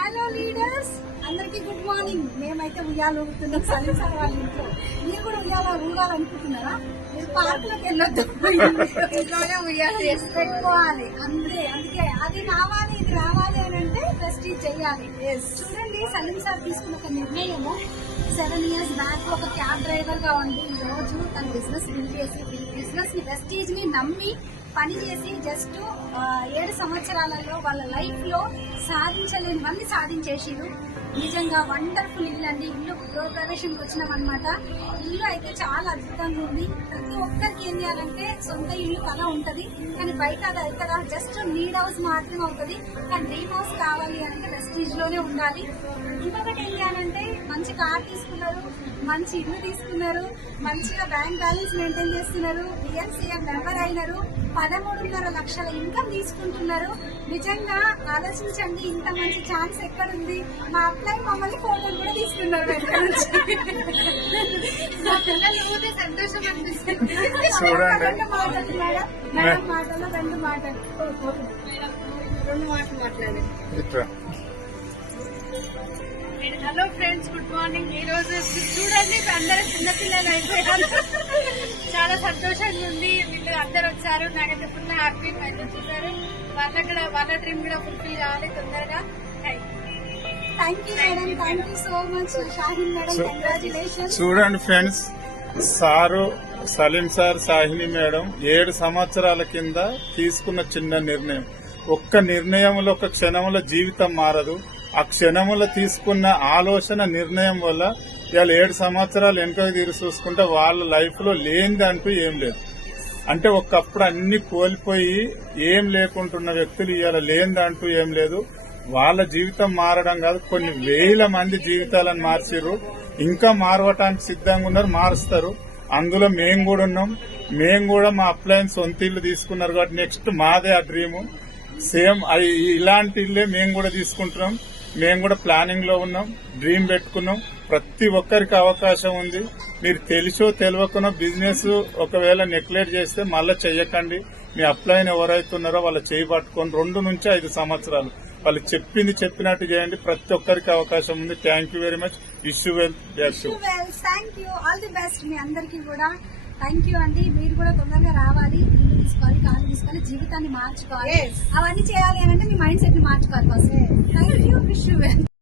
Hello leaders, అందరికి good morning. మేమైతే ఉయ్యాలు ఊగుతున్నాం సలీం సార్ వాళ్ళ ఇంట్లో. మీరు కూడా ఉయ్యాల ఊగాలనుకుంటున్నారా? మీరు పార్కులోకి వెళ్ళొద్దు, ఇంట్లోనే ఉయ్యాలు చేసి పెట్టుకోవాలి అంతే. అందుకే అది రావాలి ఇది రావాలి అని అంటే ప్రెస్టీజ్ చెయ్యాలి. చూడండి, సలీం సార్ తీసుకున్న ఒక నిర్ణయము 7 years బ్యాక్ ఒక క్యాబ్ డ్రైవర్ గా ఉండి ఈ రోజు తన బిజినెస్ బిల్డ్ చేసి బిజినెస్ ని ప్రెస్టీజ్ ని నమ్మి పని చేసి జస్ట్ 7 సంవత్సరాలలో వాళ్ళ లైఫ్ లో సాధించలేనివన్నీ సాధించేసిరు. నిజంగా వండర్ఫుల్ ఇల్లు అండి. ఇల్లు గృహప్రవేశంకి వచ్చినాం అనమాట. ఇల్లు అయితే చాలా అద్భుతంగా ఉంది. ప్రతి ఒక్కరికి ఏం చేయాలంటే సొంత ఇల్లు కళ ఉంటది, కానీ బయట అది అవుతుందా? జస్ట్ నీడ్ హౌస్ మాత్రమే అవుతుంది. కానీ డ్రీమ్ హౌస్ కావాలి అంటే ప్రెస్టీజ్ లోనే ఉండాలి. ఇంకొకటి ఏం చేయాలంటే మంచి కార్ తీసుకున్నారు, మంచి ఇల్లు తీసుకున్నారు, మంచిగా బ్యాంక్ బ్యాలెన్స్ మెయింటైన్ చేస్తున్నారు, బిఎన్సీఎం మెంబర్ అయినారు, 13.5 లక్షల ఇన్కమ్ తీసుకుంటున్నారు. నిజంగా ఆలోచించండి, ఇంత మంచి ఛాన్స్ ఎక్కడుంది? మా అప్లై మమ్మల్ని ఫోటోలు కూడా తీసుకున్నారు. సంతోషం అనిపిస్తుంది. రెండు మాటలు మేడం, మేడం మాటల్లో 2 మాటలు మాట్లాడండి. Hello friends, good morning. ఈ రోజు చూడండి, అందరూ చిన్నపిల్లలు అయిపోయారు. చాలా సంతోషంగా ఉంది. వీళ్ళు అందరు వచ్చారు, నాకైతే ఫుల్ హ్యాపీ. అయితే చూసారు, వాళ్ళ డ్రీమ్ కూడా ఫుల్ఫిల్ కావాలి తొందరగా. Thank you madam, thank you so much. Shahin madam, congratulations. చూడండి friends, sir Salim sir, Sahini madam 7 సంవత్సరాల కింద తీసుకున్న చిన్న నిర్ణయం. ఒక్క నిర్ణయంలో, ఒక క్షణంలో జీవితం మారదు. ఆ క్షణంలో తీసుకున్న ఆలోచన, నిర్ణయం వల్ల ఇవాళ 7 సంవత్సరాలు వెనకకి తీరు చూసుకుంటే వాళ్ళ లైఫ్ లో లేనిది అంటూ ఏం లేదు. అంటే ఒకప్పుడు అన్ని కోల్పోయి ఏం లేకుంటున్న వ్యక్తులు ఇవాళ లేనిది అంటూ ఏం లేదు. వాళ్ళ జీవితం మారడం కాదు, కొన్ని వేల మంది జీవితాలను మార్చిర్రు. ఇంకా మారవటానికి సిద్ధంగా ఉన్నారు, మారుస్తారు. అందులో మేము కూడా ఉన్నాం. మేము కూడా మా అప్లయన్స్ సొంత ఇల్లు తీసుకున్నారు కాబట్టి నెక్స్ట్ మాదే ఆ డ్రీము. సేమ్ ఇలాంటి ఇల్లే మేము కూడా తీసుకుంటున్నాం. మేము కూడా ప్లానింగ్ లో ఉన్నాం, డ్రీమ్ పెట్టుకున్నాం. ప్రతి ఒక్కరికి అవకాశం ఉంది. మీరు తెలిసో తెలియకునో బిజినెస్ ఒకవేళ నెగ్లెక్ట్ చేస్తే మళ్ళీ చెయ్యకండి. మీ అప్లైన్ ఎవరైతే ఉన్నారో వాళ్ళ చేయి పట్టుకొని 2 నుంచి 5 సంవత్సరాలు వాళ్ళు చెప్పింది చెప్పినట్టు చేయండి. ప్రతి ఒక్కరికి అవకాశం ఉంది. Thank you very much. Wish you well. Thank you, all the best మీ అందరికీ కూడా. థ్యాంక్ యూ అండి. మీరు కూడా తొందరగా రావాలి, ఇల్లు తీసుకోవాలి, కాలు తీసుకోవాలి, జీవితాన్ని మార్చుకోవాలి. అవన్నీ చేయాలి అని అంటే మీ మైండ్ సెట్ ని మార్చుకోవాలి first. Thank you, wish you well.